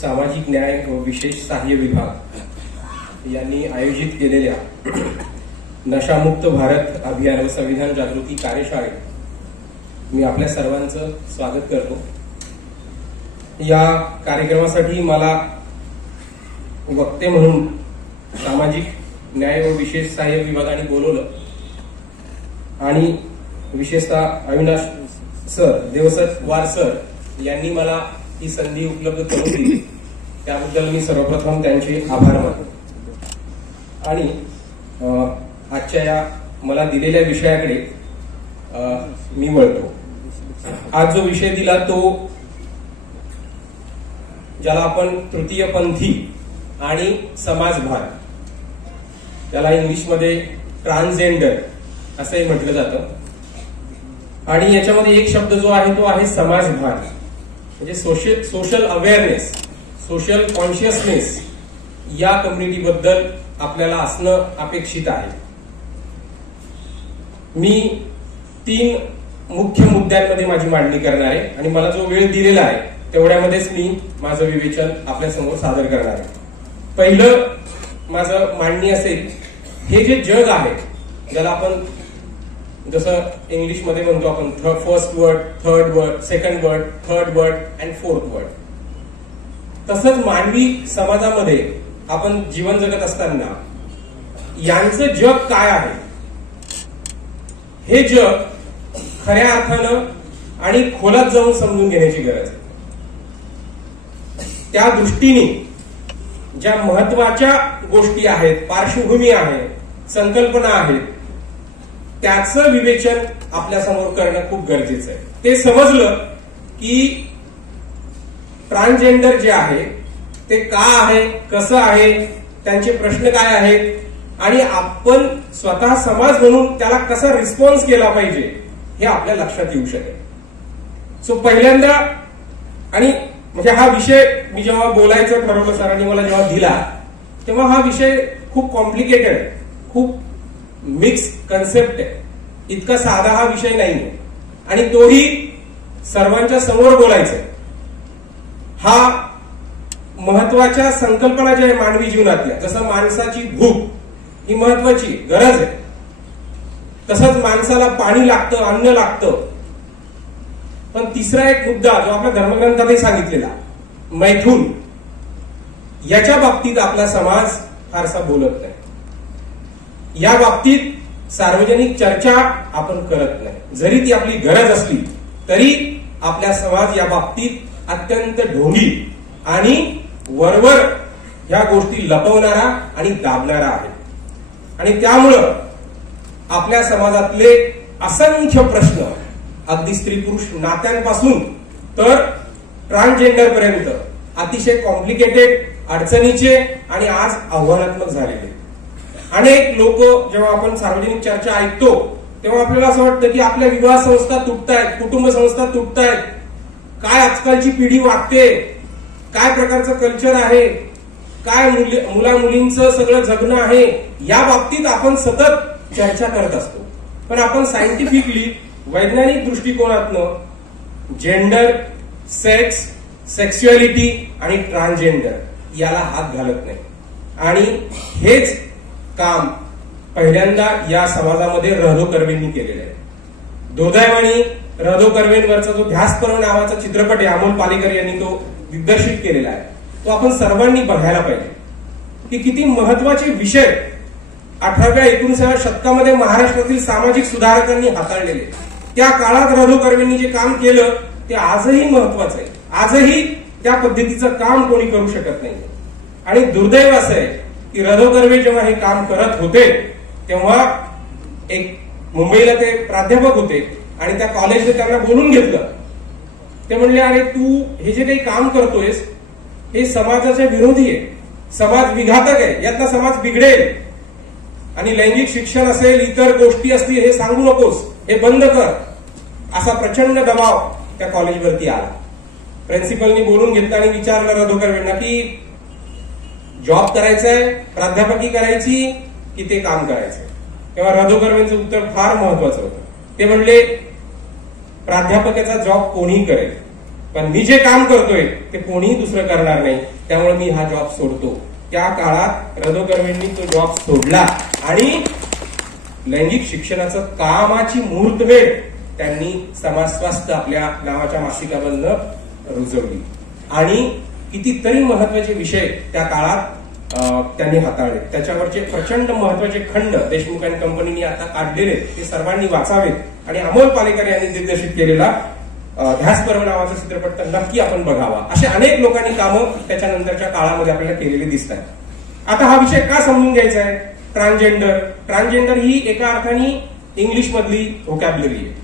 सामाजिक न्याय व विशेष सहाय्य विभाग यांनी आयोजित केलेल्या नशामुक्त भारत अभियान व संविधान जागृती कार्यशाळेत मी आपल्या सर्वांचं स्वागत करतो। या कार्यक्रमासाठी मला वक्ते म्हणून सामाजिक न्याय व विशेष सहाय्य विभागाने बोलवलं आणि विशेषतः अविनाश सर, देवसरवार सर यांनी मला ही संधी उपलब्ध करून दिली, त्याबद्दल मी सर्वप्रथम त्यांचे आभार मानतो। आणि आजच्या या मला दिलेल्या विषयाकडे मी वळतो। आज जो विषय दिला तो ज्याला आपण तृतीयपंथी आणि समाजभार, त्याला इंग्लिशमध्ये ट्रान्सजेंडर असंही म्हटलं जातं, आणि याच्यामध्ये एक शब्द जो आहे तो आहे समाजभार, म्हणजे सोशल अवेअरनेस, सोशल कॉन्शियसनेस या कम्युनिटी बद्दल आपल्याला असणं अपेक्षित आहे। मी 3 मुख्य मुद्द्यांमध्ये माझी मांडणी करणार आहे आणि मला जो वेळ दिलेला आहे तेवढ्यामध्येच मी माझं विवेचन आपल्या समोर सादर करणार आहे। पहिलं माझं मांडणी असेल, हे जे जग आहे ज्याला आपण जसं इंग्लिशमध्ये म्हणतो आपण first word, third word, second word, third word and fourth word, तसंच मानवी समाजामध्ये आपण जीवन जगत असताना यांचं जग काय आहे, हे जग खऱ्या अर्थानं आणि खोलात जाऊन समजून घेण्याची गरज आहे। त्या दृष्टीने ज्या महत्वाच्या गोष्टी आहेत, पार्श्वभूमी आहे, संकल्पना आहेत, त्याचं विवेचन आपल्या समोर करणं खूप गरजेचं आहे। ते समजलं की ट्रान्सजेंडर जे आहे ते का आहे, कसं आहे, त्यांचे प्रश्न काय आहेत आणि आपण स्वतः समाज म्हणून त्याला कसा रिस्पॉन्स केला पाहिजे हे आपल्या लक्षात येऊ शकेल। सो पहिल्यांदा, आणि म्हणजे हा विषय मी जेव्हा बोलायचं ठरवलं, सरांनी मला जेव्हा दिला तेव्हा हा विषय खूप कॉम्प्लिकेटेड आहे, खूप मिक्स कन्सेप्ट आहे, इतका साधा हा विषय नाहीये आणि तोही सर्वांच्या समोर बोलायचा आहे। हा महत्वाच्या संकल्पना ज्या आहे मानवी जीवनातल्या, जसं माणसाची भूक ही महत्वाची गरज आहे, तसंच माणसाला पाणी लागतं, अन्न लागतं, पण तिसरा एक मुद्दा जो आपल्या धर्मग्रंथातही सांगितलेला, मैथून, याच्या बाबतीत आपला समाज फारसा बोलत नाही। या बाबतीत सार्वजनिक चर्चा आपण करत नाही, जरी ती आपली गरज असली तरी आपला समाज या बाबतीत अत्यंत ढोंगी आणि वरवर ह्या गोष्टी लपवणारा आणि दाबणारा आहे। आणि त्यामुळं आपल्या समाजातले असंख्य प्रश्न, अगदी स्त्री पुरुष नात्यांपासून तर ट्रान्सजेंडर पर्यंत अतिशय कॉम्प्लिकेटेड, अडचणीचे आणि आज आव्हानात्मक झालेले। अनेक लोक जेव्हा आपण सार्वजनिक चर्चा ऐकतो तेव्हा आपल्याला असं वाटतं की आपल्या विवाह संस्था तुटतायत, कुटुंब संस्था तुटतायत, काय आजकालची पिढी वागते, काय प्रकारचं कल्चर आहे, काय मुला मुलींचं सगळं जगणं आहे, या बाबतीत आपण सतत चर्चा करत असतो। पण आपण सायंटिफिकली, वैज्ञानिक दृष्टिकोनातनं जेंडर, सेक्स, सेक्स्युअलिटी आणि ट्रान्सजेंडर याला हात घालत नाही। आणि हेच काम पहिल्यांदा या समाजामध्ये र.धो. कर्वेंनी केलेलं आहे। दुर्दैवाने र.धो. कर्वेंवरचा जो ध्यास पर्व नावाचा चित्रपट आहे, अमोल पालेकर यांनी तो दिग्दर्शित केलेला आहे, तो आपण सर्वांनी बघायला पाहिजे की किती महत्वाचे विषय 18व्या 19व्या शतकामध्ये महाराष्ट्रातील सामाजिक सुधारकांनी हाताळलेले। त्या काळात र.धो. कर्वेंनी जे काम केलं ते आजही महत्वाचं आहे, आजही त्या पद्धतीचं काम कोणी करू शकत नाही। आणि दुर्दैव असं आहे की र.धो. कर्वे जेव्हा हे काम करत होते तेव्हा एक मुंबईला ते प्राध्यापक होते आणि त्या कॉलेजने त्यांना बोलून घेतलं। ते म्हणले, अरे तू हे जे काही काम करतोयस हे समाजाच्या विरोधी आहे, समाज विघातक आहे, यातला समाज बिघडेल आणि लैंगिक शिक्षण असेल, इतर गोष्टी असतील, हे सांगू नकोस, हे बंद कर, असा प्रचंड दबाव त्या कॉलेजवरती आला। प्रिन्सिपलनी बोलून घेतलं आणि विचारलं र.धो. कर्वेंना की जॉब करायचंय, प्राध्यापकी करायची की ते काम करायचंय। तेव्हा र.धो. कर्वेंचं उत्तर फार महत्वाचं होतं। ते म्हणले, प्राध्यापकाचा जॉब कोणी करेल, पण मी जे काम करतोय ते कोणीही दुसरं करणार नाही, त्यामुळे मी हा जॉब सोडतो. त्या काळात रदो कर्वेंनी तो जॉब सोडला आणि लैंगिक शिक्षणाचं कामाची मुहूर्तमेढ त्यांनी समाज स्वास्थ्य आपल्या नावाच्या मासिकामधनं रुजवली आणि कितीतरी महत्वाचे विषय त्या काळात त्यांनी हाताळले. त्याच्यावरचे प्रचंड महत्वाचे खंड देशमुख आणि कंपनीने आता काढलेले ते सर्वांनी वाचावेत आणि अमोल पालेकर यांनी दिग्दर्शित केलेला ध्यास पर्व नावाचा चित्रपट तर नक्की आपण बघावा. असे अनेक लोकांनी कामं त्याच्यानंतरच्या काळामध्ये आपल्याला केलेली दिसतात. आता हा विषय का समजून घ्यायचा आहे? ट्रान्सजेंडर ही एका अर्थाने इंग्लिश मधली व्होकॅब्युलरी आहे.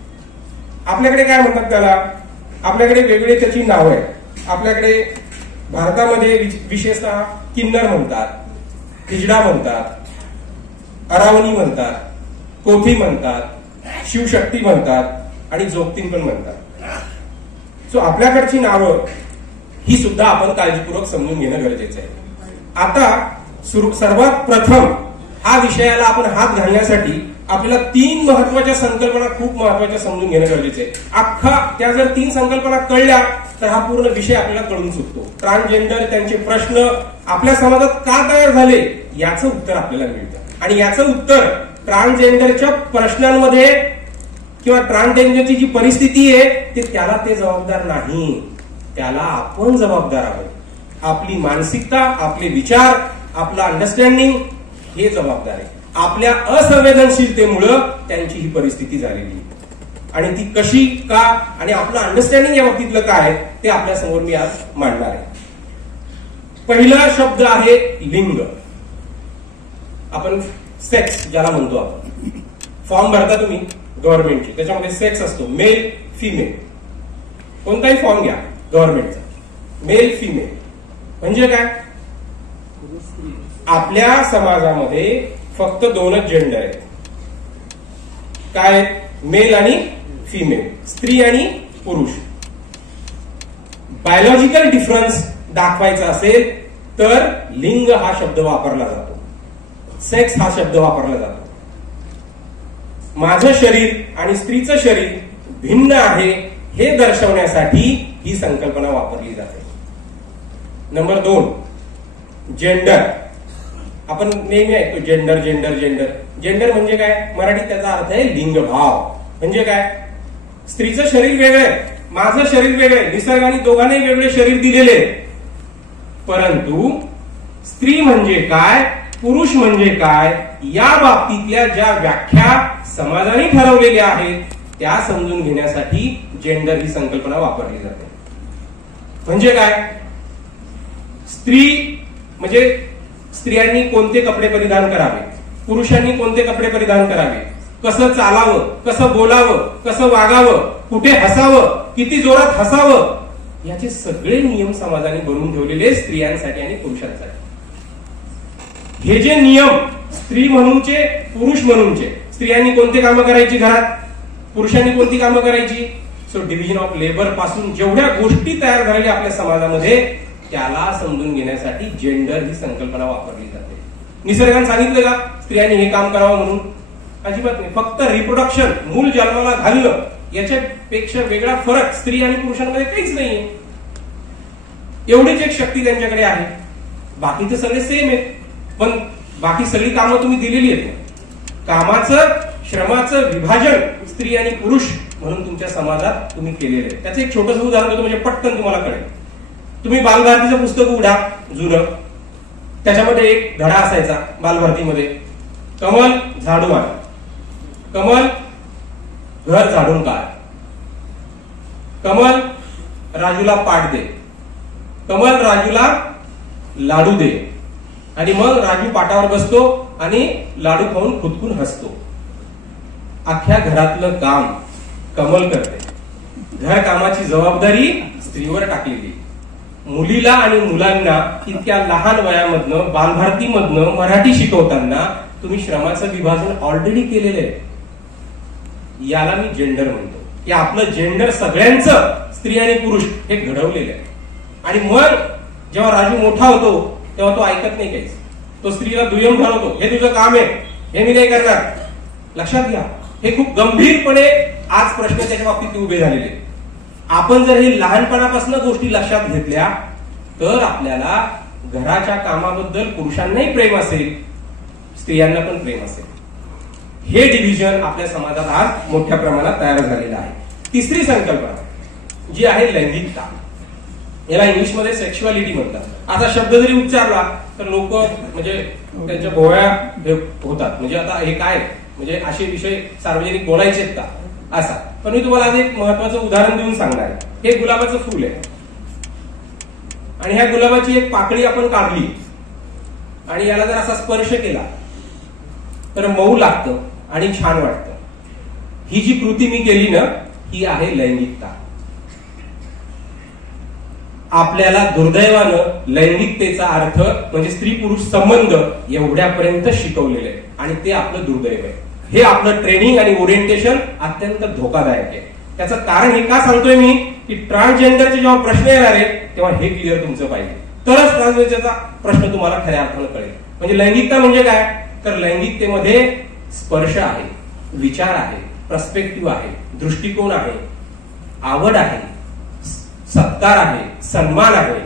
आपल्याकडे काय म्हणतात त्याला? आपल्याकडे वेगवेगळे त्याची नावं आहेत. आपल्याकडे भारतामध्ये विशेषतः किन्नर म्हणतात, हिजडा म्हणतात, अरावणी म्हणतात, कोठी म्हणतात, शिवशक्ती म्हणतात आणि जोगतीन पण म्हणतात. सो आपल्याकडची नावं ही सुद्धा आपण काळजीपूर्वक समजून घेणं गरजेचं आहे. आता सर्वात प्रथम हा विषयाला आपण हात घालण्यासाठी आपल्याला 3 महत्वाच्या संकल्पना खूप महत्वाच्या समजून घेणं गरजेचं आहे. अख्खा त्या जर 3 संकल्पना कळल्या तर हा पूर्ण विषय आपल्याला कळून चुकतो. ट्रान्सजेंडर, त्यांचे प्रश्न आपल्या समाजात का तयार झाले याचं उत्तर आपल्याला मिळतं आणि याचं उत्तर ट्रान्सजेंडरच्या प्रश्नांमध्ये किंवा ट्रान्सजेंडरची जी परिस्थिती आहे ते त्याला ते जबाबदार नाही, त्याला आपण जबाबदार आहोत. आपली मानसिकता, आपले विचार, आपलं अंडरस्टँडिंग हे जबाबदार आहे. आपल्या असंवेदनशीलतेमुळं त्यांची ही परिस्थिती झालेली आणि ती कशी, का आणि आपलं अंडरस्टँडिंग या बाबतीतलं काय ते आपल्या समोर मी आज मांडणार आहे. पहिला शब्द आहे लिंग. आपण सेक्स ज्याला म्हणतो, आपण फॉर्म भरता तुम्ही गव्हर्नमेंटची, त्याच्यामध्ये सेक्स असतो, मेल फिमेल. कोणताही फॉर्म घ्या गव्हर्नमेंटचा, मेल फिमेल म्हणजे काय? आपल्या समाजामध्ये फक्त 2च जेंडर आहेत. काय? मेल आणि फिमेल, स्त्री आणि पुरुष. बायोलॉजिकल डिफरन्स दाखवायचा असेल तर लिंग हा शब्द वापरला जातो, सेक्स हा शब्द वापरला जातो. माझं शरीर आणि स्त्रीचं शरीर भिन्न आहे हे दर्शवण्यासाठी ही संकल्पना वापरली जाते. Number 2, gender. आपण नेहमी ऐकतो जेंडर जेंडर जेंडर. जेंडर म्हणजे काय? मराठीत त्याचा अर्थ आहे लिंगभाव. म्हणजे काय? स्त्रीचं शरीर वेगळं आहे, माझं शरीर वेगळं आहे, निसर्गाने दोघांनाही वेगळे शरीर दिलेले, परंतु स्त्री म्हणजे काय, पुरुष म्हणजे काय या बाबतीतल्या ज्या व्याख्या समाजाने ठरवलेल्या आहेत त्या समजून घेण्यासाठी जेंडर ही संकल्पना वापरली जाते. म्हणजे काय? स्त्री म्हणजे स्त्रियांनी कोणते कपडे परिधान करावे, पुरुषांनी कोणते कपडे परिधान करावे, कसं चालावं, कसं बोलावं, कसं वागावं, कुठे हसावं, किती जोरात हसावं, याचे सगळे नियम समाजाने बनवून ठेवलेले स्त्रियांसाठी आणि पुरुषांसाठी. हे जे नियम स्त्री म्हणूनचे, पुरुष म्हणूनचे, स्त्रियांनी कोणते कामं करायची घरात, पुरुषांनी कोणती कामं करायची, सो डिव्हिजन ऑफ लेबर पासून जेवढ्या गोष्टी तयार झालेल्या आपल्या समाजामध्ये त्याला समजून घेण्यासाठी जेंडर ही संकल्पना वापरली जाते. निसर्गाने सांगितलं का स्त्रियांनी हे काम करावं म्हणून? अजिबात नाही. फक्त रिप्रोडक्शन, मूल जन्माला घालणं, याच्यापेक्षा वेगळा फरक स्त्री आणि पुरुषांमध्ये काहीच नाहीये. एवढीच एक शक्ती त्यांच्याकडे आहे, बाकी तर सगळे सेम आहेत. पण बाकी सगळी कामं तुम्ही दिलेली आहेत. कामाचं, श्रमाचं विभाजन स्त्री आणि पुरुष म्हणून तुमच्या समाजात तुम्ही केलेलं आहे. त्याचं एक छोटंसं उदाहरण देतो म्हणजे पटकन तुम्हाला कळेल. तुम्ही बालभारतीचं पुस्तक उघडा जुनं, त्याच्यामध्ये एक धडा असायचा बालभारतीमध्ये, कमल झाडू आण, कमल घर झाडून काढ, कमल राजूला पाठ दे, कमल राजूला लाडू दे, आणि मग राजू पाटावर बसतो आणि लाडू खाऊन खुदकून हसतो. अख्ख्या घरातलं काम कमल करते. घर कामाची जबाबदारी स्त्रीवर टाकलेली. मुलीला आणि मुलांना इतक्या लहान वयामधनं बालभारतीमधनं मराठी शिकवताना तुम्ही श्रमाचं विभाजन ऑलरेडी केलेलं आहे. याला मी जेंडर म्हणतो. की आपलं जेंडर सगळ्यांचं, स्त्री आणि पुरुष, हे घडवलेलं आहे. आणि मग जेव्हा राजू मोठा होतो तेव्हा तो ऐकत नाही काहीच. तो स्त्रीला दुय्यम ठरवतो, हे तुझं काम आहे, हे मी नाही करणार. लक्षात घ्या, हे खूप गंभीरपणे आज प्रश्न त्याच्या बाबतीत उभे झालेले. आपण जर हे लहानपणापासून गोष्टी लक्षात घेतल्या तर आपल्याला घराच्या कामाबद्दल पुरुषांनाही प्रेम असेल, स्त्रियांना पण प्रेम असेल. हे डिव्हिजन आपल्या समाजात आज मोठ्या प्रमाणात तयार झालेलं आहे. तिसरी संकल्पना जी आहे लैंगिकता, याला इंग्लिशमध्ये सेक्शुअलिटी म्हणतात. असा शब्द जरी उच्चारला तर लोक म्हणजे त्यांच्या भोवळ्या होतात, म्हणजे आता हे काय, म्हणजे असे विषय सार्वजनिक बोलायचेत का असा. पण मी तुम्हाला आज एक महत्वाचं उदाहरण देऊन सांगणार आहे. हे गुलाबाचं फुल आहे आणि ह्या गुलाबाची एक पाकळी आपण काढली आणि याला जर असा स्पर्श केला तर मऊ लागतं आणि छान वाटतं. ही जी कृती मी केली ना, ही आहे लैंगिकता. आपल्याला दुर्दैवानं लैंगिकतेचा अर्थ म्हणजे स्त्री पुरुष संबंध एवढ्यापर्यंत शिकवलेले आहे आणि ते आपलं दुर्दैव आहे. हे आपलं ट्रेनिंग आणि ओरिएंटेशन अत्यंत धोकादायक आहे. त्याचं कारण हे का सांगतोय मी की ट्रान्सजेंडरचे जेव्हा प्रश्न येणार आहे तेव्हा हे क्लिअर तुमचं पाहिजे, तरच ट्रान्सजेंडरचा प्रश्न तुम्हाला खऱ्या अर्थानं कळेल. म्हणजे लैंगिकता म्हणजे काय, तर लैंगिकतेमध्ये स्पर्श आहे, विचार आहे, पर्स्पेक्टिव्ह आहे, दृष्टिकोन आहे, आवड आहे, सत्कार आहे, सन्मान आहे.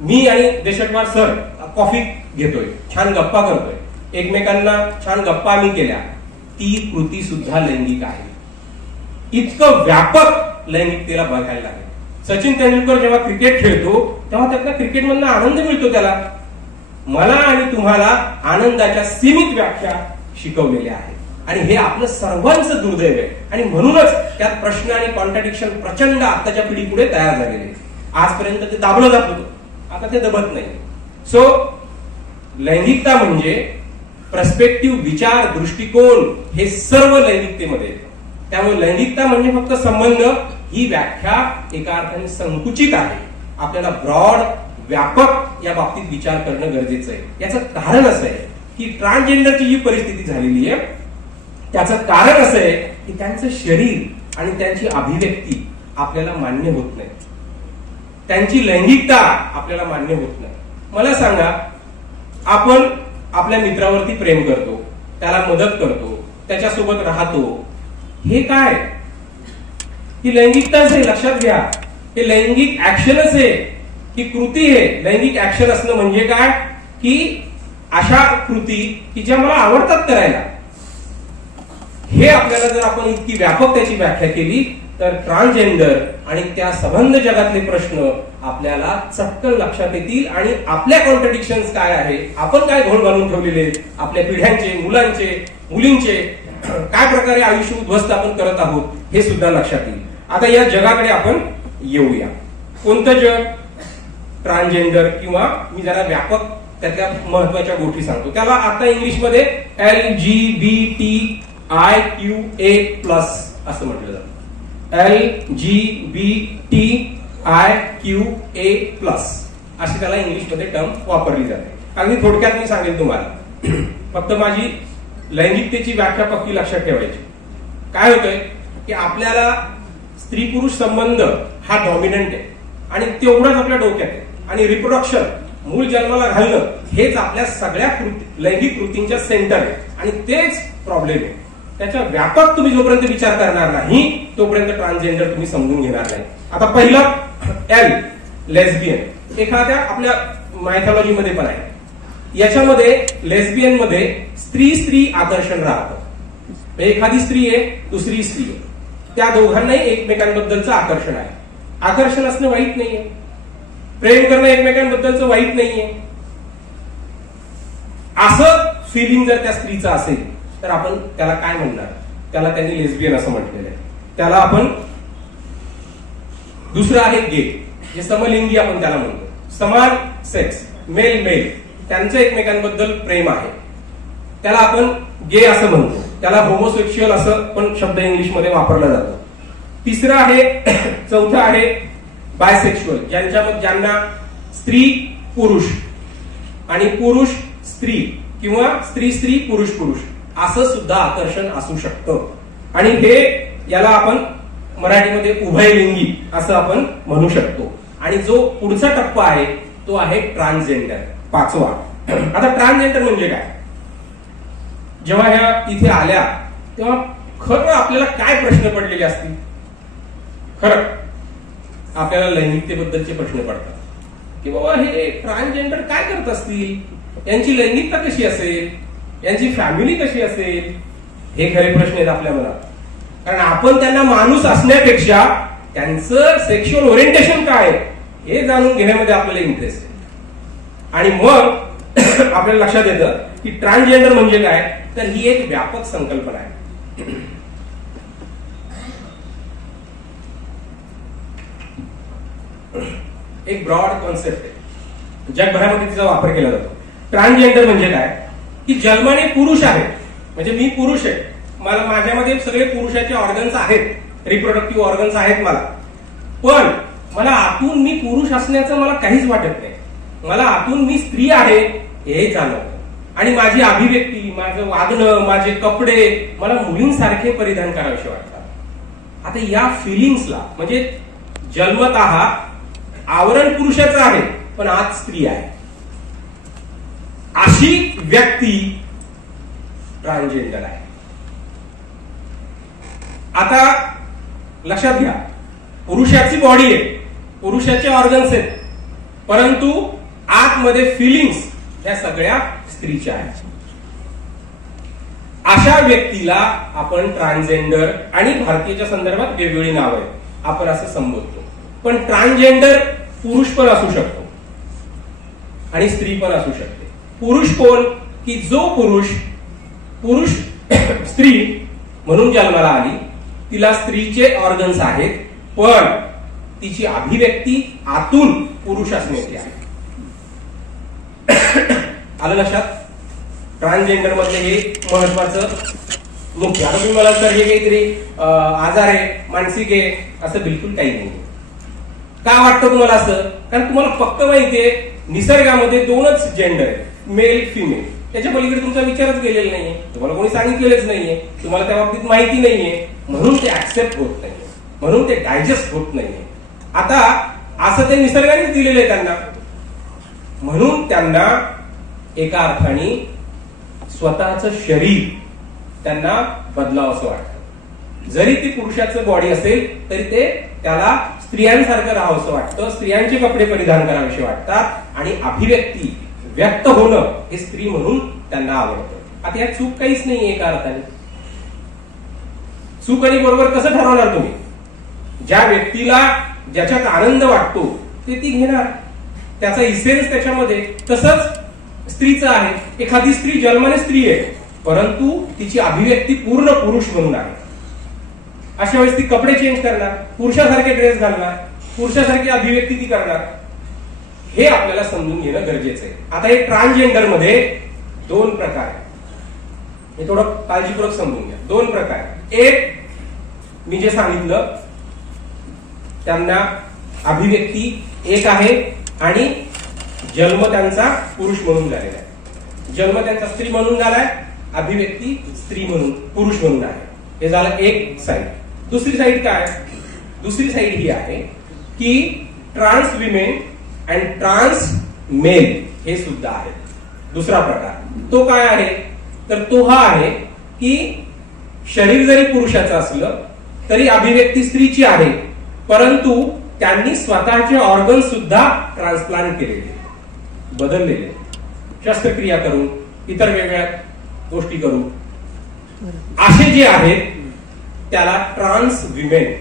मी आणि देशटवार सर कॉफी घेतोय, छान गप्पा करतोय, एकमेकांना छान गप्पा आम्ही केल्या, ती कृती सुद्धा लैंगिक आहे. इतकं व्यापक लैंगिकतेला बघायला लागेल. सचिन तेंडुलकर जेव्हा क्रिकेट खेळतो तेव्हा त्यातला क्रिकेटमधला आनंद मिळतो त्याला. मला आणि तुम्हाला आनंदाच्या सीमित व्याख्या शिकवलेल्या आहेत आणि हे आपलं सर्वांचं दुर्दैव आहे. आणि म्हणूनच त्यात प्रश्न आणि कॉन्ट्राडिक्शन प्रचंड आताच्या पिढीपुढे तयार झालेले. आजपर्यंत ते दाबलं जात होतं, आता ते दबत नाही. सो लैंगिकता म्हणजे पर्स्पेक्टिव्ह, विचार, दृष्टिकोन हे सर्व लैंगिकतेमध्ये येतं. त्यामुळे लैंगिकता म्हणजे फक्त संबंध ही व्याख्या एका अर्थाने संकुचित आहे. आपल्याला ब्रॉड, व्यापक या बाबतीत विचार करणं गरजेचं आहे. याचं कारण असं आहे की ट्रान्सजेंडरची जी परिस्थिती झालेली आहे त्याचं कारण असं आहे की त्यांचं शरीर आणि त्यांची अभिव्यक्ती आपल्याला मान्य होत नाही, त्यांची लैंगिकता आपल्याला मान्य होत नाही. मला सांगा, आपण आपल्या मित्रावरती प्रेम करतो, त्याला मदत करतो, त्याच्यासोबत राहतो, हे काय? ही लैंगिकताच आहे, लक्षात घ्या. हे लैंगिक ऍक्शनच आहे, ही कृती आहे. लैंगिक ऍक्शन असणं म्हणजे काय की अशा कृती की ज्या मला आवडतात करायला. हे आपल्याला जर आपण इतकी व्यापक त्याची व्याख्या केली तर ट्रान्सजेंडर आणि त्या संबंध जगातले प्रश्न आपल्याला चटकन लक्षात येतील आणि आपल्या कॉन्ट्रडिक्शन्स काय आहे, आपण काय घोळ घालून ठेवलेले आपल्या पिढ्यांचे, मुलांचे, मुलींचे, काय प्रकारे आयुष्य उद्ध्वस्त आपण करत आहोत हे सुद्धा लक्षात येईल. आता या जगाकडे आपण येऊया. कोणतं जग? ट्रान्सजेंडर, किंवा मी जरा व्यापक त्यातल्या महत्वाच्या गोष्टी सांगतो. त्याला आता इंग्लिशमध्ये LGBTIQA+ असं म्हटलं जातं. LGBTIQA+ अशी त्याला इंग्लिशमध्ये टर्म वापरली जाते. अगदी थोडक्यात मी सांगेन तुम्हाला, फक्त माझी लैंगिकतेची व्याख्या पक्की लक्षात ठेवायची. काय होतंय की आपल्याला स्त्री पुरुष संबंध हा डॉमिनंट आहे आणि तेवढंच आपल्या डोक्यात आहे. आणि रिप्रोडक्शन, मूल जन्माला घालणं, हेच आपल्या सगळ्या लैंगिक कृतींच्या सेंटर आहे आणि तेच प्रॉब्लेम आहे. त्याच्या व्यापक तुम्ही जोपर्यंत विचार करणार नाही तोपर्यंत ट्रान्सजेंडर तुम्ही समजून घेणार नाही. आता पहिलं L, लेस्बियन. एखाद्या आपल्या मायथॉलॉजीमध्ये पण आहे. याच्यामध्ये लेस्बियन मध्ये स्त्री आकर्षण राहतं. एखादी स्त्री आहे, दुसरी स्त्री आहे, त्या दोघांनाही एकमेकांबद्दलचं आकर्षण आहे. आकर्षण असणं वाईट नाहीये, प्रेम करणं एकमेकांबद्दलचं वाईट नाहीये. असं फिलिंग जर त्या स्त्रीचं असेल तर आपण त्याला काय म्हणणार? त्याला त्यांनी लेस्बियन असं म्हटलेलं आहे. त्याला आपण दुसरं आहे गे, जे समलिंगी आपण त्याला म्हणतो. समान सेक्स, मेल मेल, त्यांचं एकमेकांबद्दल प्रेम आहे, त्याला आपण गे असं म्हणतो. त्याला होमोसेक्शुअल असं पण शब्द इंग्लिशमध्ये वापरला जातो. तिसरं आहे, चौथं आहे बायसेक्शुअल, ज्यांना स्त्री पुरुष आणि पुरुष स्त्री किंवा स्त्री स्त्री पुरुष पुरुष असं सुद्धा आकर्षण असू शकतं. आणि हे याला आपण मराठीमध्ये उभयलिंगी असं आपण म्हणू शकतो. आणि जो पुढचा टप्पा आहे तो आहे ट्रान्सजेंडर, पाचवा. आता ट्रान्सजेंडर म्हणजे काय? जेव्हा ह्या इथे आल्या तेव्हा खरं आपल्याला काय प्रश्न पडलेले असतील? खरं आपल्याला लैंगिकतेबद्दलचे प्रश्न पडतात की बाबा हे ट्रान्सजेंडर काय करत असतील, यांची लैंगिकता कशी असेल, यांची फॅमिली कशी असेल, हे खरे प्रश्न आहेत आपल्या मनात. कारण आपण त्यांना माणूस असण्यापेक्षा त्यांचं सेक्शुअल ओरिएंटेशन काय हे जाणून घेण्यामध्ये आपल्याला इंटरेस्ट आहे. आणि मग आपल्याला लक्षात येतं की ट्रान्सजेंडर म्हणजे काय, तर ही एक व्यापक संकल्पना आहे. एक ब्रॉड कॉन्सेप्ट आहे, जगभरामध्ये तिचा वापर केला जातो. ट्रान्सजेंडर म्हणजे काय की जन्माने पुरुष आहे, म्हणजे मी पुरुष आहे, मला माझ्यामध्ये सगळे पुरुषाचे ऑर्गन्स आहेत, रिप्रोडक्टिव्ह ऑर्गन्स आहेत मला, पण मला आतून मी पुरुष असण्याचं मला काहीच वाटत नाही. मला आतून मी स्त्री आहे हे जाणवतं. आणि माझी अभिव्यक्ती, माझं वागणं, माझे कपडे मला मुलींसारखे परिधान करावेसे वाटतात. आता या फिलिंग्सला म्हणजे जन्मतः आवरण पुरुषाचं आहे पण आज स्त्री आहे, अशी व्यक्ती ट्रान्सजेंडर आहे. आता लक्षात घ्या, पुरुषाची बॉडी आहे, पुरुषाचे ऑर्गन्स आहेत, परंतु आतमध्ये फिलिंग्स ह्या सगळ्या स्त्रीच्या आहेत. अशा व्यक्तीला आपण ट्रान्सजेंडर, आणि भारतीयच्या संदर्भात वेगवेगळी नाव आहेत, आपण असं संबोधतो. पण ट्रान्सजेंडर पुरुष पण असू शकतो आणि स्त्री पण असू शकते. पुरुष कोण की जो पुरुष स्त्री म्हणून जन्माला आली, तिला स्त्रीचे ऑर्गन्स आहेत, पण तिची अभिव्यक्ती आतून पुरुष असण्याची आहे. आलं लक्षात? ट्रान्सजेंडर मधले हे महत्वाचं मुख्य. आता तुम्ही मला तर हे काहीतरी आजार आहे, मानसिक आहे, असं बिलकुल काही नाही. का वाटतं तुम्हाला असं? कारण तुम्हाला फक्त माहितीये निसर्गामध्ये दोनच जेंडर आहे, मेल फिमेल. त्याच्या पलीकडे तुमचा विचारच केलेला नाहीये, तुम्हाला कोणी सांगितलेलंच नाहीये, तुम्हाला त्या बाबतीत माहिती नाहीये, म्हणून ते ऍक्सेप्ट होत नाहीये, म्हणून ते डायजेस्ट होत नाहीये. आता असं ते निसर्गानेच दिलेलं आहे त्यांना, म्हणून त्यांना एका अर्थाने स्वतःचं शरीर त्यांना बदलावं असं वाटतं. जरी ती पुरुषाचं बॉडी असेल तरी ते त्याला स्त्रियांसारखं राहावं असं वाटतं, स्त्रियांचे कपडे परिधान करावेसे वाटतात, आणि अभिव्यक्ती व्यक्त होणं हे स्त्री म्हणून त्यांना आवडतं. आता यात चूक काहीच नाही एका अर्थाने. चूक आणि बरोबर कसं ठरवणार तुम्ही? ज्या व्यक्तीला ज्याच्यात आनंद वाटतो ते ती घेणार, त्याचा इसेन्स त्याच्यामध्ये. तसंच स्त्रीचं आहे, एखादी स्त्री जन्माने स्त्री आहे परंतु तिची अभिव्यक्ती पूर्ण पुरुष म्हणून आहे. अशा वेळेस ती कपडे चेंज करणार, पुरुषासारखे ड्रेस घालणार, पुरुषासारखी अभिव्यक्ती ती करणार. हे आपल्याला समजून घेणं गरजेचं आहे. आता हे ट्रान्सजेंडर मध्ये दोन प्रकार आहेत, हे थोडं काळजीपूर्वक समजून घ्या. दोन प्रकार, एक मी जे सांगितलं त्यांना अभिव्यक्ती एक आहे आणि जन्म त्यांचा पुरुष म्हणून झालेला आहे, जन्म त्यांचा स्त्री म्हणून झालाय, अभिव्यक्ती स्त्री म्हणून पुरुष म्हणून आहे. हे झालं एक साईड. दुसरी साईड काय? दुसरी साईड ही आहे की trans women and trans male हे सुद्धा आहे. दुसरा प्रकार तो काय आहे? तर तो हा आहे की शरीर जरी पुरुषाचं असलं तरी अभिव्यक्ती स्त्रीची आहे, परंतु त्यांनी स्वतःचे ऑर्गन सुद्धा ट्रान्सप्लांट केलेले, बदललेले, शस्त्रक्रिया करून, इतर वेगळ्या गोष्टी करून. असे जे आहेत त्याला ट्रान्स विमेन,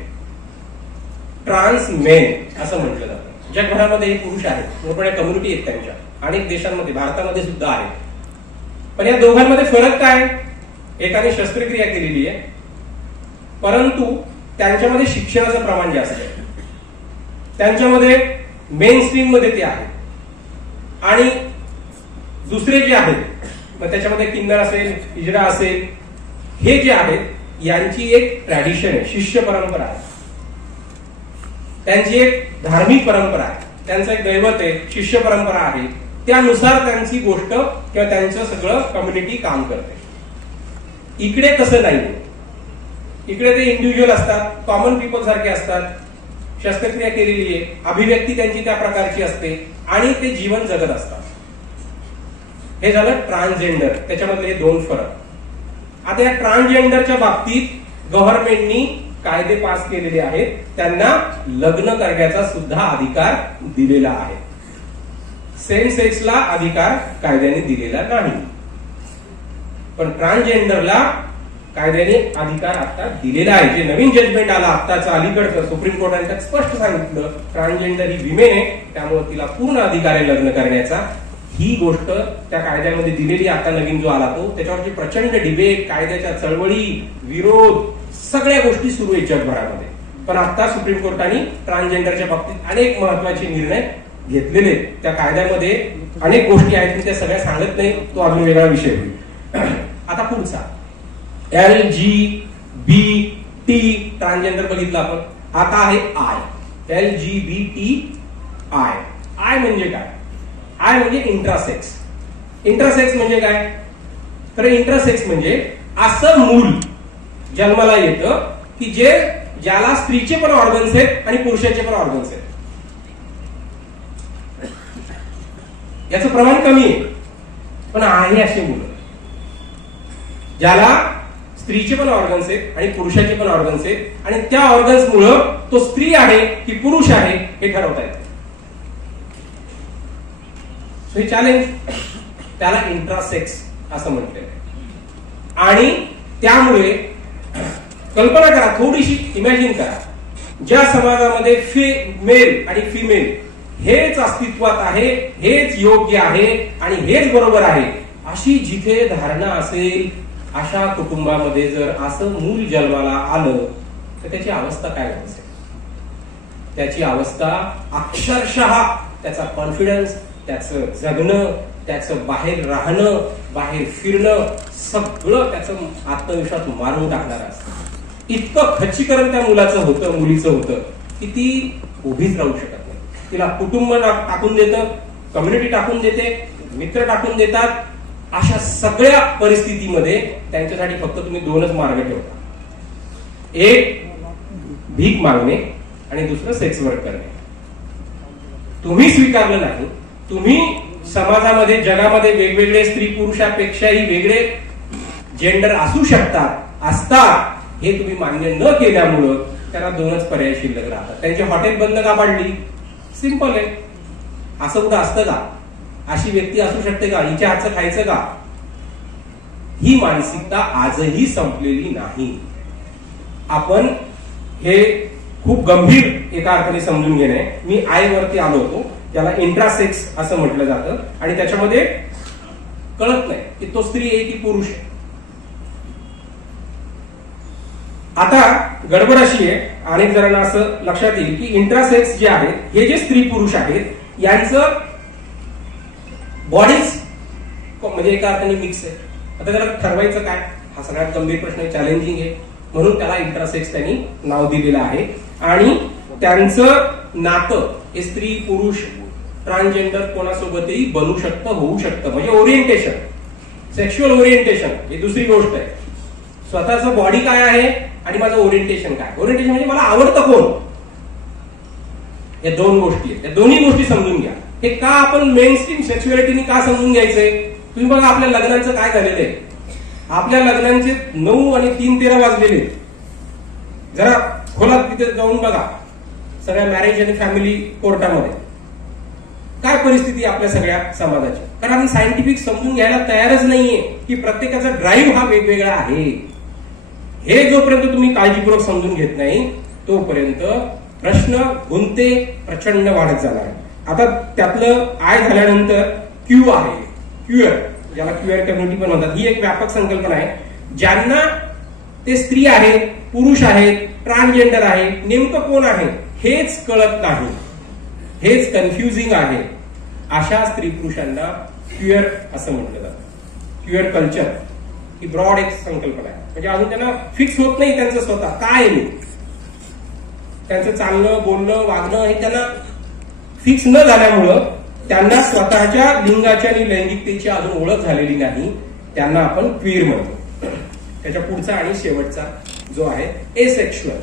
ट्रान्स मेन असं म्हटलं जातं. जगभरामध्ये हे पुरुष आहेत, मोठमोठ्या कम्युनिटी आहेत त्यांच्या, अनेक देशांमध्ये, भारतामध्ये सुद्धा आहेत. पण या दोघांमध्ये फरक काय? एकाने शस्त्रक्रिया केलेली आहे परंतु त्यांच्यामध्ये शिक्षणाचं प्रमाण जास्त आहे, त्यांच्यामध्ये मेन स्ट्रीम मध्ये ते आहे. आणि दुसरे जे आहेत मग त्याच्यामध्ये किन्नर असेल, हिजडा असेल, हे जे आहेत यांची एक ट्रॅडिशन आहे, शिष्य परंपरा आहे, त्यांची एक धार्मिक परंपरा आहे, त्यांचं एक दैवत आहे, शिष्य परंपरा आहे. त्यानुसार त्यांची गोष्ट किंवा त्यांचं सगळं कम्युनिटी काम करते. इकडे तसं नाही. इकडे ते इंडिव्हिज्युअल असतात, कॉमन पीपल सारखे असतात, शस्त्रक्रिया केलेली आहे, अभिव्यक्ती त्यांची त्या प्रकारची असते आणि ते जीवन जगत असतात. हे झालं ट्रान्सजेंडर, त्याच्यामधले दोन फरक. आता या ट्रान्सजेंडरच्या बाबतीत गव्हर्नमेंटनी कायदे पास केलेले आहेत त्यांना लग्न करण्याचा सुद्धा अधिकार दिलेला आहे. सेम सेक्सला अधिकार कायद्याने दिलेला नाही, पण ट्रान्सजेंडरला कायद्याने अधिकार आता दिलेला आहे. जे नवीन जजमेंट आला आत्ताचं अलीकडचं, सुप्रीम कोर्टाने त्यात स्पष्ट सांगितलं ट्रान्सजेंडर ही विमेन आहे, त्यामुळे तिला पूर्ण अधिकार आहे लग्न करण्याचा. ही गोष्ट त्या कायद्यामध्ये दिलेली, आता नवीन जो आला तो, त्याच्यावरची प्रचंड डिबेट, कायद्याच्या चळवळी, विरोध, सगळ्या गोष्टी सुरू आहेत जगभरामध्ये. पण आता सुप्रीम कोर्टाने ट्रान्सजेंडरच्या बाबतीत अनेक महत्वाचे निर्णय घेतलेले. त्या कायद्यामध्ये अनेक गोष्टी आहेत की त्या सगळ्या सांगत नाही, तो अजून वेगळा विषय होईल. आता पुढचा LGBT ट्रान्सजेंडर बघितलं आपण. आता आहे I, LGBTI. आय म्हणजे काय? आय म्हणजे इंट्रासेक्स. इंट्रासेक्स म्हणजे काय? तर इंट्रासेक्स म्हणजे असं मूल जन्माला येतं की ज्याला स्त्रीचे पण ऑर्गन्स आहेत आणि पुरुषाचे पण ऑर्गन्स आहेत. याचं प्रमाण कमी आहे, पण आहे असे मुलं ज्याला स्त्रीचे पण ऑर्गन्स आहेत आणि पुरुषाचे पण ऑर्गन्स आहेत, आणि त्या ऑर्गन्स मुळे तो स्त्री आहे की पुरुष आहे हे ठरवता येतं. हे चॅलेंज, त्याला इंट्रासेक्स असं म्हटलेलं आहे. आणि त्यामुळे कल्पना करा, थोडीशी इमॅजिन करा, ज्या समाजामध्ये मेल आणि फिमेल हेच अस्तित्वात आहे, हेच योग्य आहे आणि हेच बरोबर आहे, अशी जिथे धारणा असेल, अशा कुटुंबामध्ये जर असं मूल जन्माला आलं तर त्याची अवस्था काय होत असेल? त्याची अवस्था अक्षरशः त्याचा कॉन्फिडन्स, त्याचं जगणं, त्याचं बाहेर राहणं, बाहेर फिरणं, सगळं त्याचं आत्मविश्वास मारून टाकणार असतं. इतकं खच्चीकरण त्या मुलाचं होतं, मुलीचं होतं की ती उभीच राहू शकत नाही. तिला कुटुंब टाकून देतं, कम्युनिटी टाकून देते, मित्र टाकून देतात. अशा सगळ्या परिस्थितीमध्ये त्यांच्यासाठी फक्त तुम्ही दोनच मार्ग ठेवता. एक भीक मागणे आणि दुसरं सेक्स वर्क करणे. तुम्ही स्वीकारलं नाही, तुम्ही समाजामध्ये, जगामध्ये वेगवेगळे स्त्री पुरुषापेक्षाही वेगळे जेंडर असू शकतात, असतात, हे तुम्ही मान्य न केल्यामुळं त्यांना दोनच पर्याय शिल्लक राहतात. त्यांची हॉटेल बंद का पाडली? सिंपल आहे. असं कुठं असतं का? अशी व्यक्ती असू शकते का? हिच्या हातचं खायचं का? ही मानसिकता आजही संपलेली नाही. आपण हे खूप गंभीर एका अर्थाने समजून घेणे. मी आय वरती आलो होतो, त्याला इंट्रासेक्स असं म्हटलं जातं, आणि त्याच्यामध्ये कळत नाही की तो स्त्री आहे की पुरुष आहे. आता गडबड अशी आहे, अनेक जणांना असं लक्षात येईल की इंट्रासेक्स जे आहेत, हे जे स्त्री पुरुष आहेत, यांचं बॉडीज म्हणजे एका अर्थाने मिक्स आहे. आता त्याला ठरवायचं काय? हा सगळ्यात गंभीर प्रश्न आहे, चॅलेंजिंग आहे. म्हणून त्याला इंट्रासेक्स त्यांनी नाव दिलेलं आहे. आणि त्यांचं नातं हे स्त्री पुरुष ट्रान्सजेंडर कोणासोबतही बनू शकतं, होऊ शकतं. म्हणजे ओरिएंटेशन, सेक्शुअल ओरिएंटेशन ही दुसरी गोष्ट आहे. स्वतःचं बॉडी काय आहे आणि माझं ओरिएंटेशन काय? ओरिएंटेशन म्हणजे मला आवडतं कोण, या दोन गोष्टी आहेत. या दोन्ही गोष्टी समजून घ्या. हे का आपण मेन स्ट्रीम सेक्शुअलिटीने का समजून घ्यायचंय? तुम्ही बघा आपल्या लग्नांचं काय झालेलं आहे. आपल्या लग्नांचे 9 आणि 3:13 वाजलेले. जरा खोलात तिथे जाऊन बघा सगळ्या मॅरेज आणि फॅमिली कोर्टामध्ये काय परिस्थिती आहे आपल्या सगळ्या समाजाची. कारण आम्ही सायंटिफिक समजून घ्यायला तयारच नाहीये की प्रत्येकाचा ड्राईव्ह हा वेगवेगळा आहे. हे जोपर्यंत तुम्ही काळजीपूर्वक समजून घेत नाही तोपर्यंत प्रश्न गुंते प्रचंड वाढत जाणार आहे. आता त्यातलं आय झाल्यानंतर क्यू आहे, क्युअर, ज्याला क्युअर कम्युनिटी पण म्हणतात. ही एक व्यापक संकल्पना आहे. ज्यांना ते स्त्री आहेत, पुरुष आहेत, ट्रान्सजेंडर आहे, नेमकं कोण आहे हेच कळत नाही, हेच कन्फ्युजिंग आहे, अशा स्त्री पुरुषांना क्युअर असं म्हटलं जातं. क्युअर कल्चर ही ब्रॉड एक संकल्पना आहे. म्हणजे अजून त्यांना फिक्स होत नाही त्यांचं स्वतः काय आहे, त्यांचं चालणं, बोलणं, वागणं हे त्यांना फिक्स न झाल्यामुळं त्यांना स्वतःच्या लिंगाच्या आणि लैंगिकतेची अजून ओळख झालेली नाही. त्यांना आपण क्वीर म्हणतो. त्याच्या पुढचा आणि शेवटचा जो आहे एसेक्शुअल.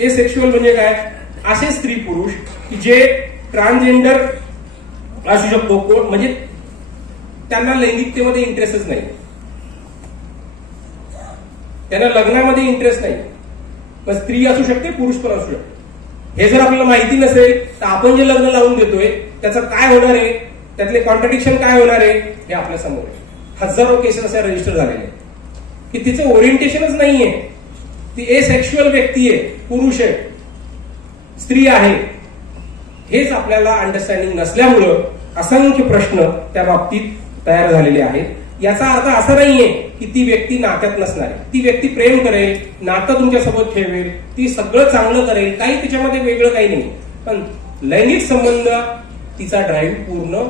एसेक्शुअल म्हणजे काय? असे स्त्री पुरुष की जे ट्रान्सजेंडर असू शकतो, म्हणजे त्यांना लैंगिकतेमध्ये इंटरेस्टच नाही, त्यांना लग्नामध्ये इंटरेस्ट नाही, मग स्त्री असू शकते, पुरुष पण असू शकते. हे जर आपल्याला माहिती नसेल तर आपण जे लग्न लावून देतोय त्याचं काय होणार आहे, त्यातले कॉन्ट्रडिक्शन काय होणार आहे हे आपल्या समोर आहे. हजारो केसेस असे रजिस्टर झालेले की तिचं ओरिएंटेशनच नाहीये, ती एसेक्शुअल व्यक्ती आहे, पुरुष आहे, स्त्री आहे. हेच आपल्याला अंडरस्टँडिंग नसल्यामुळं असंख्य प्रश्न त्या बाबतीत तयार झालेले आहेत. याचा अर्थ असा नाहीये की ती व्यक्ती नात्यात नसणार आहे. ती व्यक्ती प्रेम करेल, नातं तुमच्यासोबत ठेवेल, ती सगळं चांगलं करेल, काही तिच्यामध्ये वेगळं काही नाही, पण लैंगिक संबंध तिचा ड्राईव्ह पूर्ण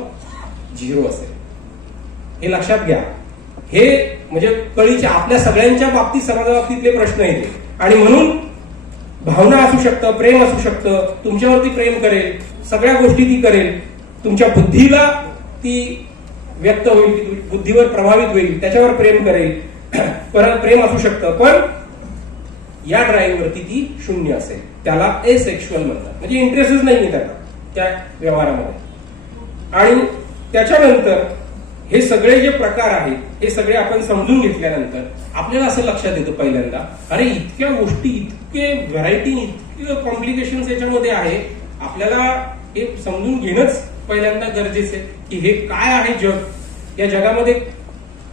झिरो असेल. हे लक्षात घ्या. हे म्हणजे कळीच्या आपल्या सगळ्यांच्या बाबतीत, समाजाबाबतीतले प्रश्न येते. आणि म्हणून भावना असू शकतं, प्रेम असू शकतं, तुमच्यावरती प्रेम करेल, सगळ्या गोष्टी ती करेल, तुमच्या बुद्धीला ती व्यक्त होईल, बुद्धीवर प्रभावित होईल, त्याच्यावर प्रेम करेल, परत प्रेम असू शकतं, पण या ड्राईव्हवरती ती शून्य असेल. त्याला एसेक्शुअल म्हणतात, म्हणजे इंटरेस्टच नाहीये त्यांना त्या व्यवहारामध्ये. आणि त्याच्यानंतर हे सगळे जे प्रकार आहेत हे सगळे आपण समजून घेतल्यानंतर आपल्याला असं लक्षात येतं पहिल्यांदा, अरे इतक्या गोष्टी, इतके व्हरायटी, इतके कॉम्प्लिकेशन्स याच्यामध्ये आहे. आपल्याला हे समजून घेणंच पहिल्यांदा गरजेचं आहे की हे काय आहे जग. या जगामध्ये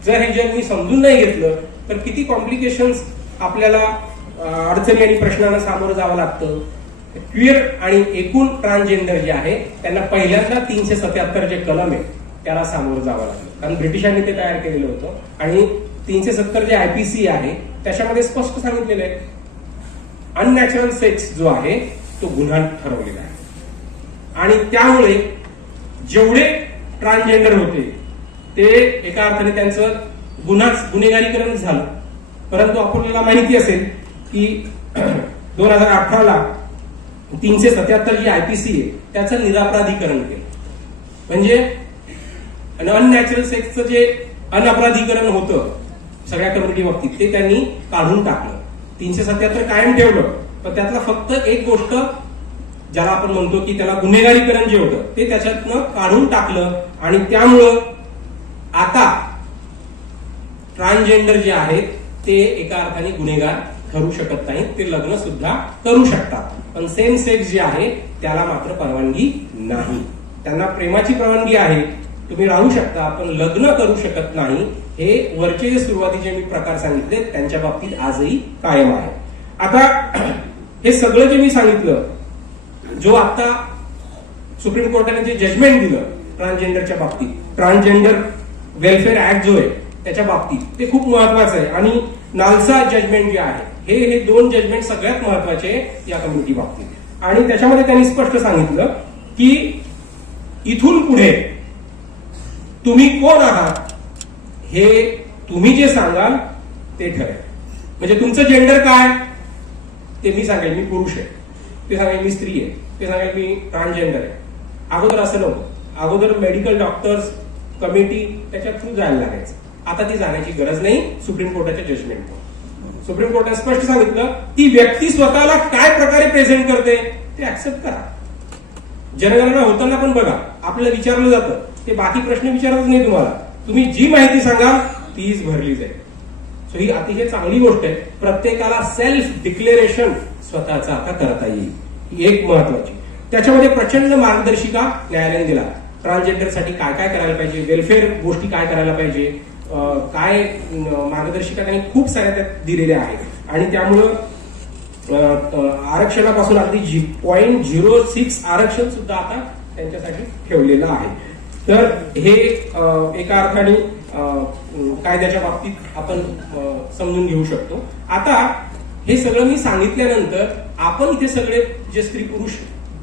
जर हे जग मी समजून नाही घेतलं तर किती कॉम्प्लिकेशन्स आपल्याला अडचणी आणि प्रश्नांना सामोरं जावं लागतं. क्विअर आणि एकूण ट्रान्सजेंडर जे आहे त्यांना पहिल्यांदा 377 जे कलम आहे त्याला सामोरं जावं लागलं, कारण ब्रिटिशांनी ते तयार केलेलं होतं. आणि 370 जे आयपीसी आहे त्याच्यामध्ये स्पष्ट सांगितलेलं आहे अननॅचरल सेक्स जो आहे तो गुन्हा ठरवलेला आहे. आणि त्यामुळे जेवढे ट्रान्सजेंडर होते ते एका अर्थाने त्यांचं गुन्हेगारीकरण झालं. परंतु आपल्याला माहिती असेल की 2018ला 377 जी आयपीसी आहे त्याचं निरापराधीकरण केलं. म्हणजे अननॅचरल सेक्सचं जे अनअपराधीकरण होतं सगळ्या कम्युनिटी बाबतीत ते त्यांनी काढून टाकलं. 377 कायम ठेवलं, पण त्यातला फक्त एक गोष्ट ज्याला आपण म्हणतो की त्याला गुन्हेगारीकरण जे होतं ते त्याच्यातनं काढून टाकलं. आणि त्यामुळं आता ट्रान्सजेंडर जे आहेत ते एका अर्थाने गुन्हेगार ठरू शकत नाहीत, ते लग्न सुद्धा करू शकतात. पण सेम सेक्स जे आहे त्याला मात्र परवानगी नाही. त्यांना प्रेमाची परवानगी आहे, तुम्ही राहू शकता, पण लग्न करू शकत नाही. हे वरचे जे सुरुवातीचे मी प्रकार सांगितले त्यांच्या बाबतीत आजही कायम आहे. आता हे सगळं जे मी सांगितलं, जो आता सुप्रीम कोर्टाने जे जजमेंट दिलं ट्रान्सजेंडरच्या बाबतीत, ट्रान्सजेंडर वेलफेअर ऍक्ट जो आहे त्याच्या बाबतीत, ते खूप महत्वाचं आहे. आणि नालसा जजमेंट जे आहे हे 2 जजमेंट सगळ्यात महत्वाचे या कम्युनिटी बाबतीत. आणि त्याच्यामध्ये त्यांनी स्पष्ट सांगितलं की इथून पुढे तुम्ही कोण आहात हे तुम्ही जे सांगाल ते ठरेल. म्हणजे तुमचं जेंडर काय ते मी सांगेल मी पुरुष आहे, ते सांगेल मी स्त्री आहे, ते सांगेल मी ट्रान्सजेंडर आहे. अगोदर असं नव्हतं. अगोदर मेडिकल डॉक्टर्स कमिटी त्याच्या थ्रू जायला लागायचं. आता ती जाण्याची गरज नाही. सुप्रीम कोर्टाच्या जजमेंट, सुप्रीम कोर्टाने स्पष्ट सांगितलं ती व्यक्ती स्वतःला काय प्रकारे प्रेझेंट करते ते ऍक्सेप्ट करा. जनगणना होताना पण बघा आपल्याला विचारलं जातं, ते बाकी प्रश्न विचारतच नाही तुम्हाला, तुम्ही जी माहिती सांगाल तीच भरली जाईल. सो ही अतिशय चांगली गोष्ट आहे. प्रत्येकाला सेल्फ डिक्लेरेशन स्वतःचा आता करता येईल, ही एक महत्वाची. त्याच्यामध्ये प्रचंड मार्गदर्शिका न्यायालयाने दिला. ट्रान्सजेंडरसाठी काय काय करायला पाहिजे, वेलफेअर गोष्टी काय करायला पाहिजे, काय मार्गदर्शिका त्यांनी खूप साऱ्या त्यात दिलेल्या आहेत. आणि त्यामुळं आरक्षणापासून अगदी 0.06 आरक्षण सुद्धा आता त्यांच्यासाठी ठेवलेलं आहे. तर हे एका अर्थाने कायद्याच्या बाबतीत आपण समजून घेऊ शकतो. आता हे सगळं मी सांगितल्यानंतर आपण इथे सगळे जे स्त्री पुरुष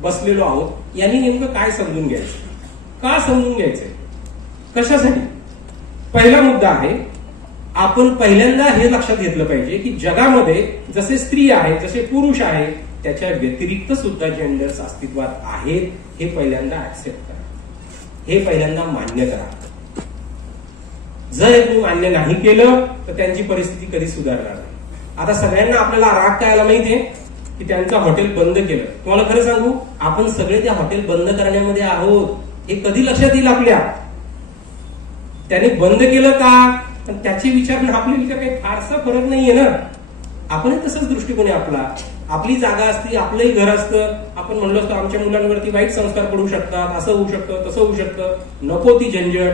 बसलेलो आहोत यांनी नेमकं काय समजून घ्यायचं, का समजून घ्यायचंय, कशासाठी? पहिला मुद्दा आहे, आपण पहिल्यांदा हे लक्षात घेतलं पाहिजे की जगामध्ये जसे स्त्री आहे, जसे पुरुष आहे, त्याच्या व्यतिरिक्त सुद्धा जेंडर्स अस्तित्वात आहेत. हे पहिल्यांदा ऍक्सेप्ट करा, हे पहिल्यांदा मान्य करा. जर तुम्ही मान्य नाही केलं तर त्यांची परिस्थिती कधी सुधारणार नाही. आता सगळ्यांना आपल्याला राग काय आला माहितीये की त्यांचं हॉटेल बंद केलं. तुम्हाला खरं सांगू, आपण सगळे त्या हॉटेल बंद करण्यामध्ये आहोत. हे कधी लक्षात येईल आपल्या, त्यांनी बंद केलं का, पण त्याचे विचार आणि आपले विचार काही फारसा फरक नाहीये ना. आपणही तसंच दृष्टिकोन आहे आपला. आपली जागा असती, आपलंही घर असतं. आपण म्हणलो असतो आमच्या मुलांवरती वाईट संस्कार पडू शकतात, असं होऊ शकतं, तसं होऊ शकतं, नको ती झंझट.